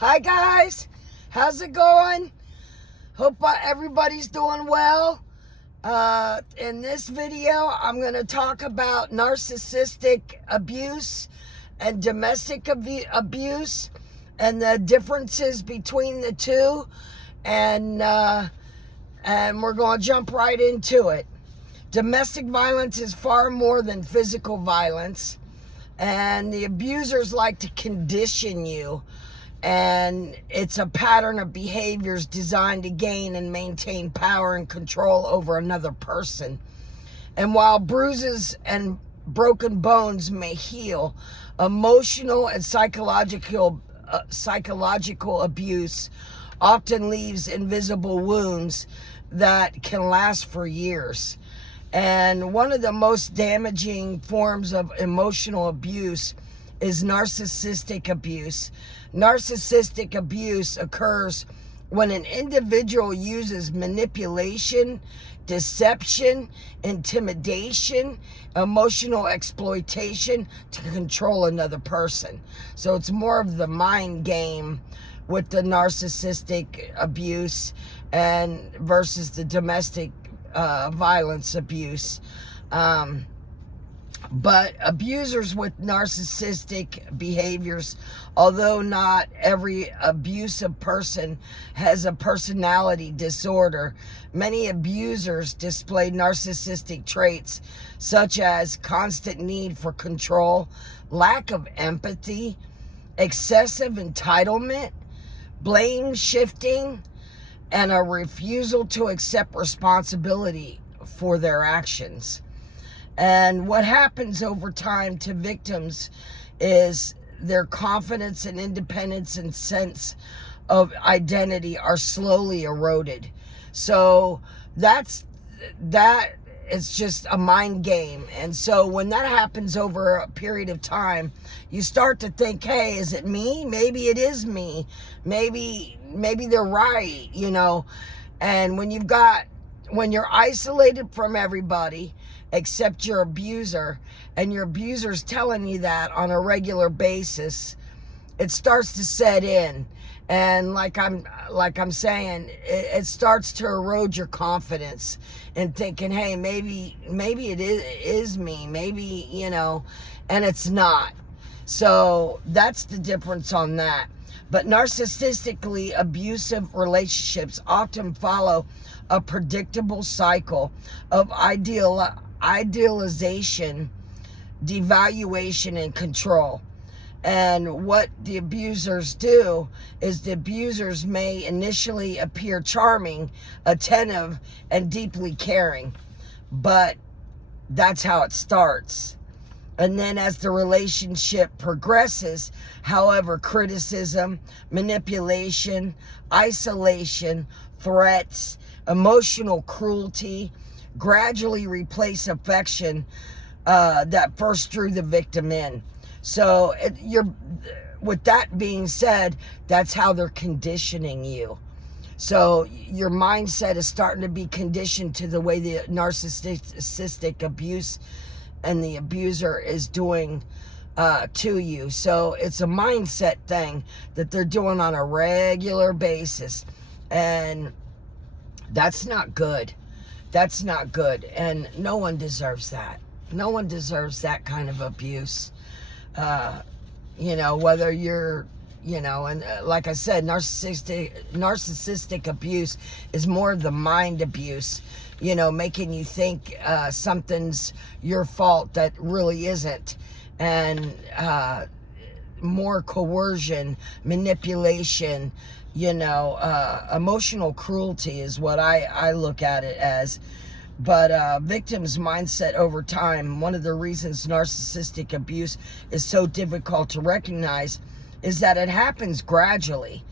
Hi guys, how's it going? Hope everybody's doing well. In this video, I'm going to talk about narcissistic abuse and domestic abuse and the differences between the two, and we're going to jump right into it. Domestic violence is far more than physical violence, and the abusers like to condition you. And it's a pattern of behaviors designed to gain and maintain power and control over another person. And while bruises and broken bones may heal, emotional and psychological abuse often leaves invisible wounds that can last for years. And one of the most damaging forms of emotional abuse is narcissistic abuse. Narcissistic abuse occurs when an individual uses manipulation, deception, intimidation, emotional exploitation to control another person. So it's more of the mind game with the narcissistic abuse and versus the domestic violence abuse. But abusers with narcissistic behaviors, although not every abusive person has a personality disorder, many abusers display narcissistic traits such as constant need for control, lack of empathy, excessive entitlement, blame shifting, and a refusal to accept responsibility for their actions. And what happens over time to victims is their confidence and independence and sense of identity are slowly eroded. So that it's just a mind game. And so when that happens over a period of time, you start to think, hey, is it me? Maybe it is me. Maybe they're right, you know. And when you're isolated from everybody except your abuser, and your abuser's telling you that on a regular basis, it starts to set in. And like I'm saying, it starts to erode your confidence and thinking, hey, maybe it is me, maybe, you know, and it's not. So that's the difference on that. But narcissistically abusive relationships often follow a predictable cycle of idealization, devaluation, and control. And what the abusers do is the abusers may initially appear charming, attentive, and deeply caring, but that's how it starts. And then as the relationship progresses, however, criticism, manipulation, isolation, threats, emotional cruelty gradually replace affection that first drew the victim in. So with that being said, that's how they're conditioning you. So your mindset is starting to be conditioned to the way the narcissistic abuse and the abuser is doing to you. So it's a mindset thing that they're doing on a regular basis. And that's not good. That's not good. And no one deserves that. No one deserves that kind of abuse. You know, whether you're, you know, and like I said, narcissistic abuse is more of the mind abuse, you know, making you think something's your fault that really isn't. And more coercion, manipulation, you know, emotional cruelty is what I look at it as. But victims' mindset over time, one of the reasons narcissistic abuse is so difficult to recognize is that it happens gradually.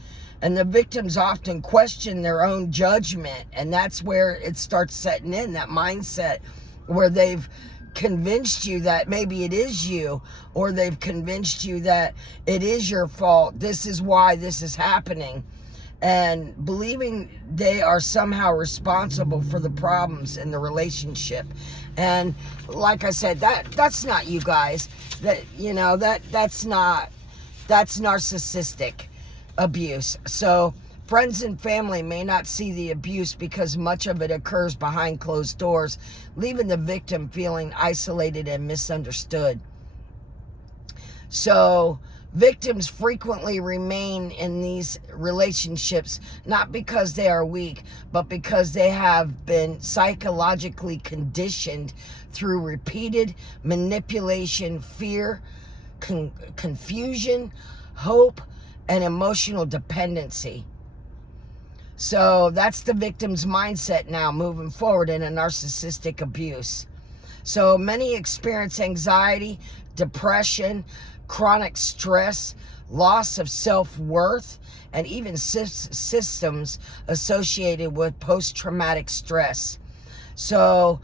And the victims often question their own judgment. And that's where it starts setting in, that mindset where they've convinced you that maybe it is you, or they've convinced you that it is your fault. This is why this is happening. And believing they are somehow responsible for the problems in the relationship. And like I said, that's not you guys. That, you know, that's narcissistic. abuse. So friends and family may not see the abuse because much of it occurs behind closed doors, leaving the victim feeling isolated and misunderstood. So victims frequently remain in these relationships not because they are weak, but because they have been psychologically conditioned through repeated manipulation, fear, confusion, hope, and emotional dependency. So that's the victim's mindset now moving forward in a narcissistic abuse. So many experience anxiety, depression, chronic stress, loss of self-worth, and even systems associated with post-traumatic stress. So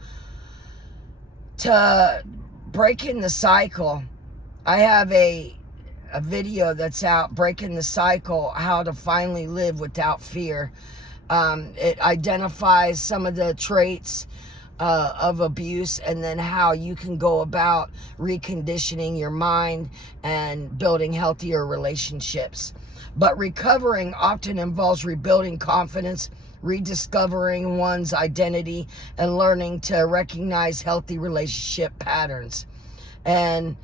to breaking the cycle, I have a video that's out, Breaking the Cycle, How to Finally Live Without Fear. It identifies some of the traits of abuse, and then how you can go about reconditioning your mind and building healthier relationships. But recovering often involves rebuilding confidence, rediscovering one's identity, and learning to recognize healthy relationship patterns. And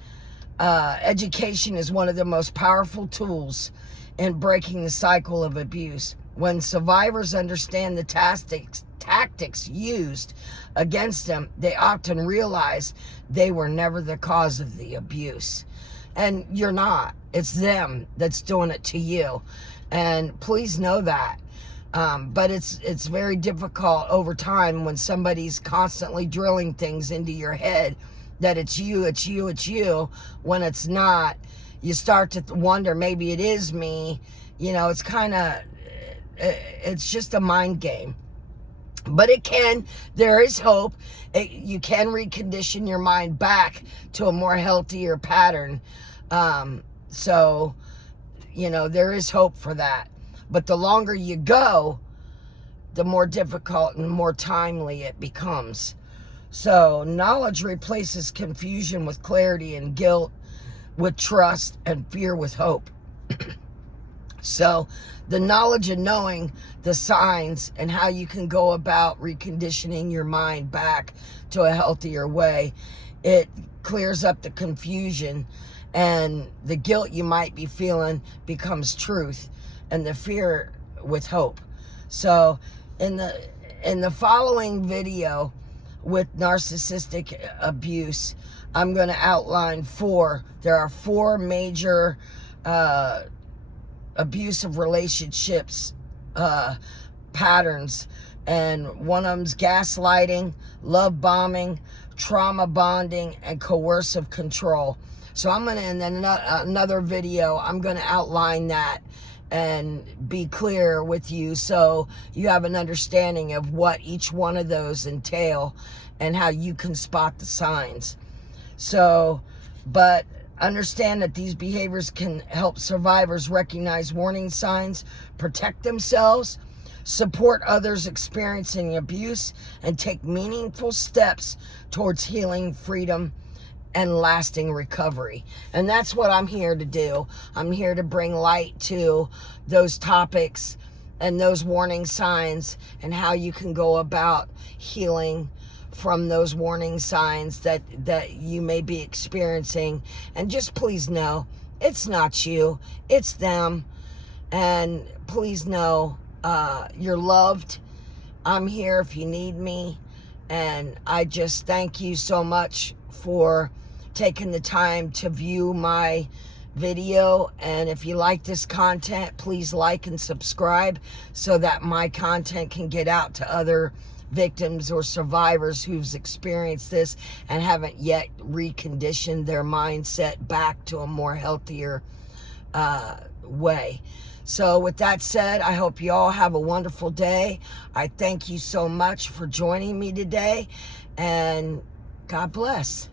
education is one of the most powerful tools in breaking the cycle of abuse. When survivors understand the tactics used against them, they often realize they were never the cause of the abuse. And you're not. It's them that's doing it to you. And please know that. But it's very difficult over time when somebody's constantly drilling things into your head that it's you, when it's not. You start to wonder, maybe it is me. You know, it's just a mind game. But there is hope. You can recondition your mind back to a more healthier pattern. So, there is hope for that. But the longer you go, the more difficult and more timely it becomes. So knowledge replaces confusion with clarity, and guilt with trust, and fear with hope. So the knowledge of knowing the signs and how you can go about reconditioning your mind back to a healthier way, it clears up the confusion, and the guilt you might be feeling becomes truth, and the fear with hope. So in the following video with narcissistic abuse, I'm going to outline there are four major abusive relationships patterns, and one of them's gaslighting, love bombing, trauma bonding, and coercive control. So I'm going to, in another video, I'm going to outline that and be clear with you so you have an understanding of what each one of those entail and how you can spot the signs. So, but understand that these behaviors can help survivors recognize warning signs, protect themselves, support others experiencing abuse, and take meaningful steps towards healing, freedom, and lasting recovery. And that's what I'm here to do. I'm here to bring light to those topics and those warning signs, and how you can go about healing from those warning signs that you may be experiencing. And just please know, it's not you, it's them. And please know you're loved. I'm here if you need me. And I just thank you so much for taking the time to view my video. And if you like this content, please like and subscribe so that my content can get out to other victims or survivors who've experienced this and haven't yet reconditioned their mindset back to a more healthier way. So with that said, I hope you all have a wonderful day. I thank you so much for joining me today, and God bless.